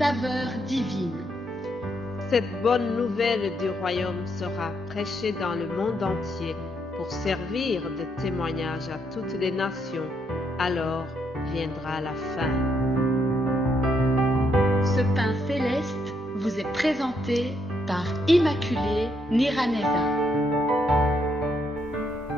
saveur divine. Cette bonne nouvelle du royaume sera prêchée dans le monde entier pour servir de témoignage à toutes les nations. Alors viendra la fin. Ce pain céleste vous est présenté par Immaculée Niraneza.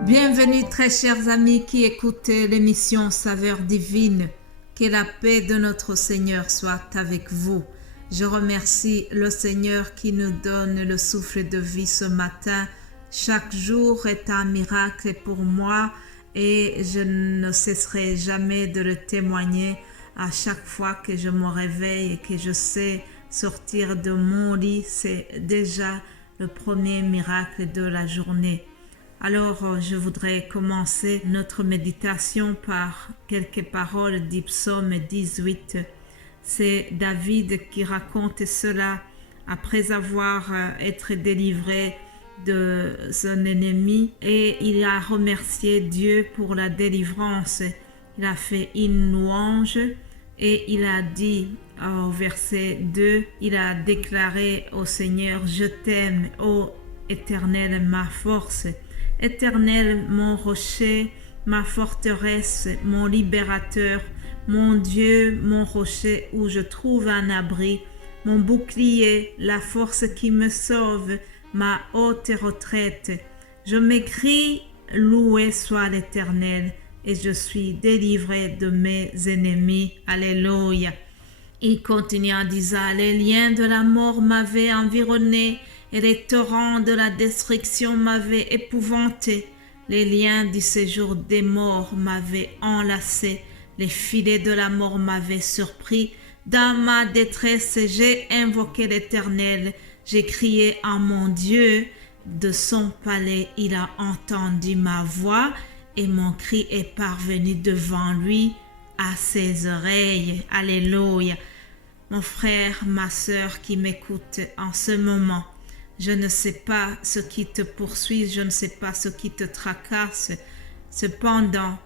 Bienvenue très chers amis qui écoutez l'émission Saveur divine. Que la paix de notre Seigneur soit avec vous. Je remercie le Seigneur qui nous donne le souffle de vie ce matin. Chaque jour est un miracle pour moi et je ne cesserai jamais de le témoigner à chaque fois que je me réveille et que je sais sortir de mon lit. C'est déjà le premier miracle de la journée. Alors, je voudrais commencer notre méditation par quelques paroles du psaume 18. C'est David qui raconte cela après avoir été délivré de son ennemi et il a remercié Dieu pour la délivrance. Il a fait une louange et il a dit au verset 2, il a déclaré au Seigneur, « Je t'aime, ô Éternel, ma force. Éternel, mon rocher, ma forteresse, mon libérateur, mon Dieu, mon rocher où je trouve un abri, mon bouclier, la force qui me sauve, ma haute retraite. Je m'écrie, loué soit l'Éternel, et je suis délivré de mes ennemis. Alléluia. Il continue en disant, les liens de la mort m'avaient environné, et les torrents de la destruction m'avaient épouvanté. Les liens du séjour des morts m'avaient enlacé. Les filets de la mort m'avaient surpris. Dans ma détresse, j'ai invoqué l'Éternel. J'ai crié à mon Dieu. De son palais, il a entendu ma voix et mon cri est parvenu devant lui à ses oreilles. Alléluia. Mon frère, ma sœur qui m'écoute en ce moment, je ne sais pas ce qui te poursuit, je ne sais pas ce qui te tracasse. Cependant,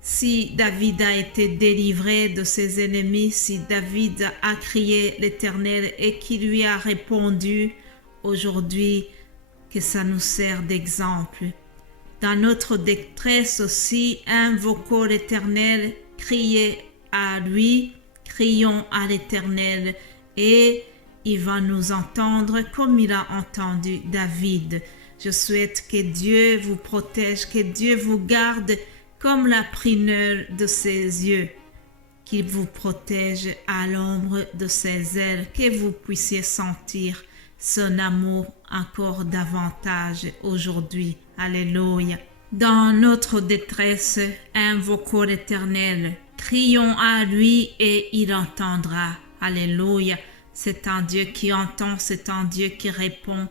si David a été délivré de ses ennemis, si David a crié l'Éternel et qu'il lui a répondu, aujourd'hui, que ça nous sert d'exemple. Dans notre détresse aussi, invoquons l'Éternel, criez à lui, crions à l'Éternel et il va nous entendre comme il a entendu David. Je souhaite que Dieu vous protège, que Dieu vous garde comme la prunelle de ses yeux, qu'il vous protège à l'ombre de ses ailes, que vous puissiez sentir son amour encore davantage aujourd'hui. Alléluia. Dans notre détresse, invoquons l'Éternel, crions à lui et il entendra. Alléluia. C'est un Dieu qui entend, c'est un Dieu qui répond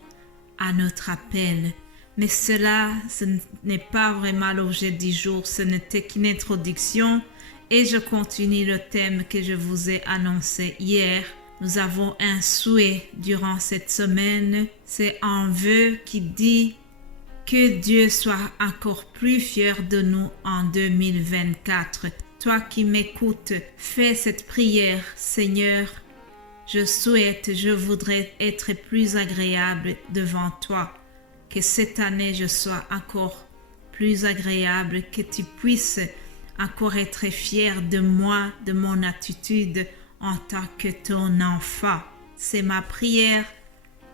à notre appel. Mais cela, ce n'est pas vraiment l'objet du jour, ce n'était qu'une introduction et je continue le thème que je vous ai annoncé hier. Nous avons un souhait durant cette semaine, c'est un vœu qui dit que Dieu soit encore plus fier de nous en 2024. Toi qui m'écoutes, fais cette prière, Seigneur. Je voudrais être plus agréable devant toi. Que cette année, je sois encore plus agréable, que tu puisses encore être fier de moi, de mon attitude en tant que ton enfant. C'est ma prière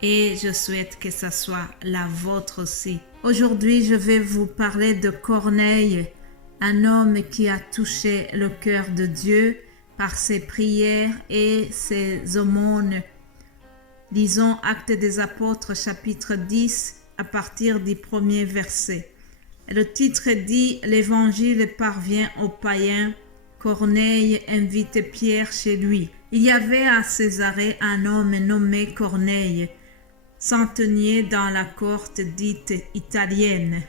et je souhaite que ce soit la vôtre aussi. Aujourd'hui, je vais vous parler de Corneille, un homme qui a touché le cœur de Dieu par ses prières et ses aumônes. Lisons Actes des Apôtres chapitre 10 à partir du premier verset. Le titre dit « L'Évangile parvient aux païens ». Corneille invite Pierre chez lui. Il y avait à Césarée un homme nommé Corneille, centenier dans la cohorte dite italienne.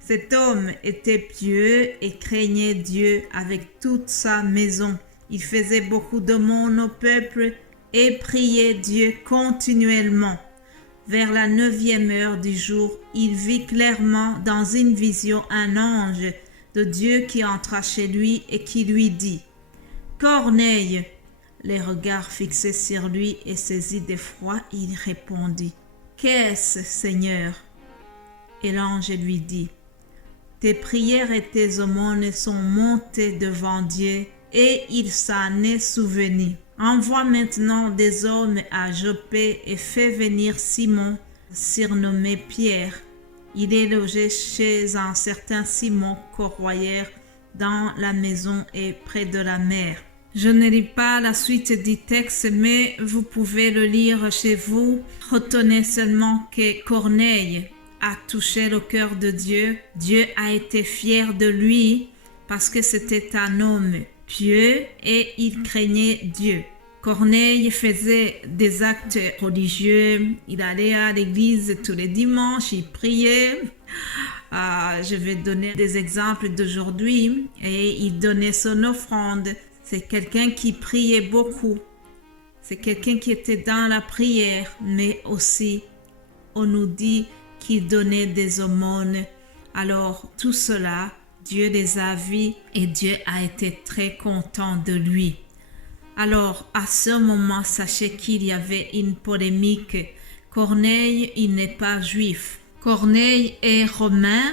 Cet homme était pieux et craignait Dieu avec toute sa maison. Il faisait beaucoup d'aumônes au peuple et priait Dieu continuellement. Vers la 9e heure du jour, il vit clairement dans une vision un ange de Dieu qui entra chez lui et qui lui dit « Corneille ». les regards fixés sur lui et saisi d'effroi, il répondit: « Qu'est-ce, Seigneur ?» Et l'ange lui dit: « Tes prières et tes aumônes sont montées devant Dieu et il s'en est souvenu. Envoie maintenant des hommes à Joppé et fais venir Simon, surnommé Pierre. Il est logé chez un certain Simon Corroyeur dans la maison et près de la mer. » Je ne lis pas la suite du texte, mais vous pouvez le lire chez vous. Retenez seulement que Corneille a touché le cœur de Dieu. Dieu a été fier de lui parce que c'était un homme pieux et il craignait Dieu. Corneille faisait des actes religieux. Il allait à l'église tous les dimanches, il priait. Je vais donner des exemples d'aujourd'hui. Et il donnait son offrande. C'est quelqu'un qui priait beaucoup. C'est quelqu'un qui était dans la prière, mais aussi, on nous dit qu'il donnait des aumônes. Alors, tout cela, Dieu les a vus et Dieu a été très content de lui. Alors, à ce moment, sachez qu'il y avait une polémique. Corneille, il n'est pas juif. Corneille est romain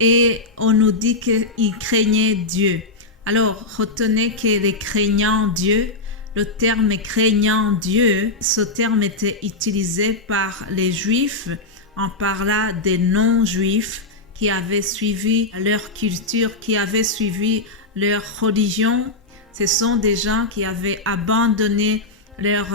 et on nous dit qu'il craignait Dieu. Alors, retenez que les craignants Dieu, le terme craignant Dieu, ce terme était utilisé par les Juifs en parlant des non-Juifs qui avaient suivi leur culture, qui avaient suivi leur religion. Ce sont des gens qui avaient abandonné leurs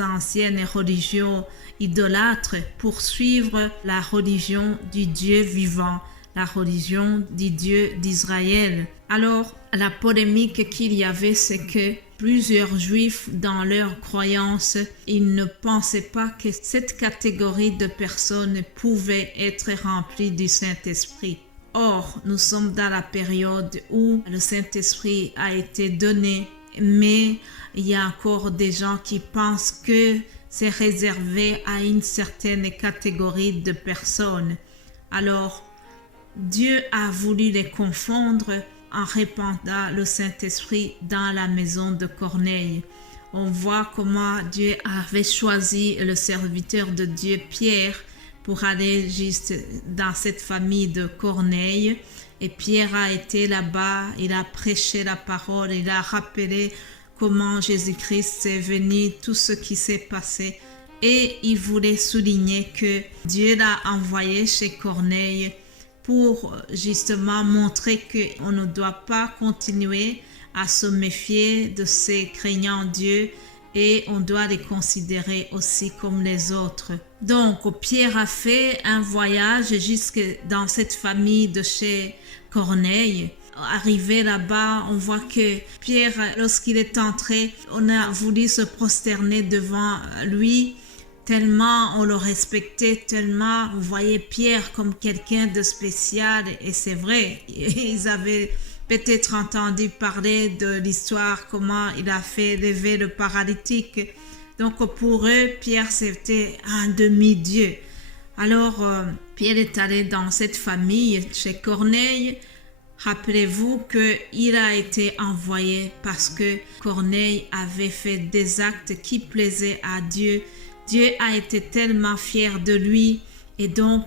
anciennes religions idolâtres pour suivre la religion du Dieu vivant, la religion du Dieu d'Israël. Alors, la polémique qu'il y avait, c'est que plusieurs Juifs, dans leur croyance, ils ne pensaient pas que cette catégorie de personnes pouvait être remplie du Saint-Esprit. Or, nous sommes dans la période où le Saint-Esprit a été donné, mais il y a encore des gens qui pensent que c'est réservé à une certaine catégorie de personnes. Alors, Dieu a voulu les confondre en répandant le Saint-Esprit dans la maison de Corneille. On voit comment Dieu avait choisi le serviteur de Dieu, Pierre, pour aller juste dans cette famille de Corneille. Et Pierre a été là-bas, il a prêché la parole, il a rappelé comment Jésus-Christ est venu, tout ce qui s'est passé. Et il voulait souligner que Dieu l'a envoyé chez Corneille pour justement montrer qu'on ne doit pas continuer à se méfier de ces craignants Dieu et on doit les considérer aussi comme les autres. Donc, Pierre a fait un voyage jusque dans cette famille de chez Corneille. Arrivé là-bas, on voit que Pierre, lorsqu'il est entré, on a voulu se prosterner devant lui. Tellement on le respectait, tellement on voyait Pierre comme quelqu'un de spécial. Et c'est vrai, ils avaient peut-être entendu parler de l'histoire, comment il a fait lever le paralytique. Donc pour eux, Pierre c'était un demi-dieu. Alors Pierre est allé dans cette famille chez Corneille. Rappelez-vous qu'il a été envoyé parce que Corneille avait fait des actes qui plaisaient à Dieu. Dieu a été tellement fier de lui et donc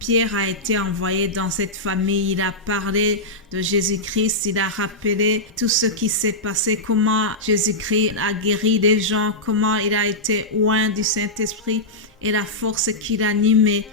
Pierre a été envoyé dans cette famille. Il a parlé de Jésus-Christ, il a rappelé tout ce qui s'est passé, comment Jésus-Christ a guéri les gens, comment il a été oint du Saint-Esprit et la force qui l'animait.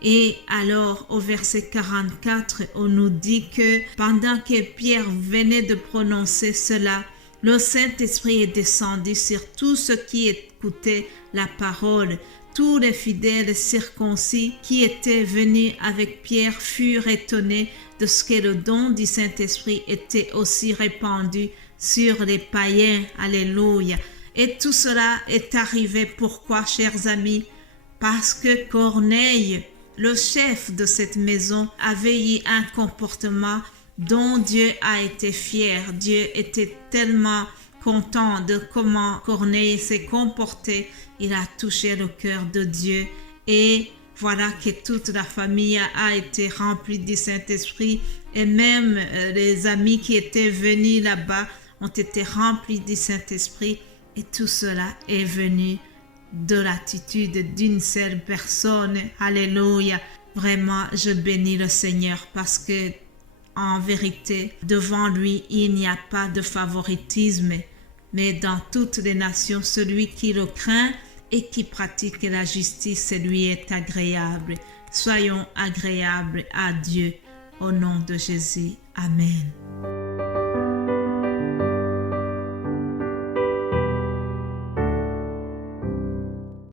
Et alors au verset 44, on nous dit que pendant que Pierre venait de prononcer cela, le Saint-Esprit est descendu sur tous ceux qui écoutaient la parole. Tous les fidèles circoncis qui étaient venus avec Pierre furent étonnés de ce que le don du Saint-Esprit était aussi répandu sur les païens. Alléluia. Et tout cela est arrivé pourquoi, chers amis? Parce que Corneille, le chef de cette maison, avait eu un comportement dont Dieu a été fier. Dieu était tellement content de comment Corneille s'est comporté. Il a touché le cœur de Dieu et voilà que toute la famille a été remplie du Saint-Esprit et même les amis qui étaient venus là-bas ont été remplis du Saint-Esprit Et tout cela est venu de l'attitude d'une seule personne. Alléluia. Vraiment, je bénis le Seigneur parce que, en vérité, devant lui, il n'y a pas de favoritisme. Mais dans toutes les nations, celui qui le craint et qui pratique la justice lui est agréable. Soyons agréables à Dieu. Au nom de Jésus. Amen.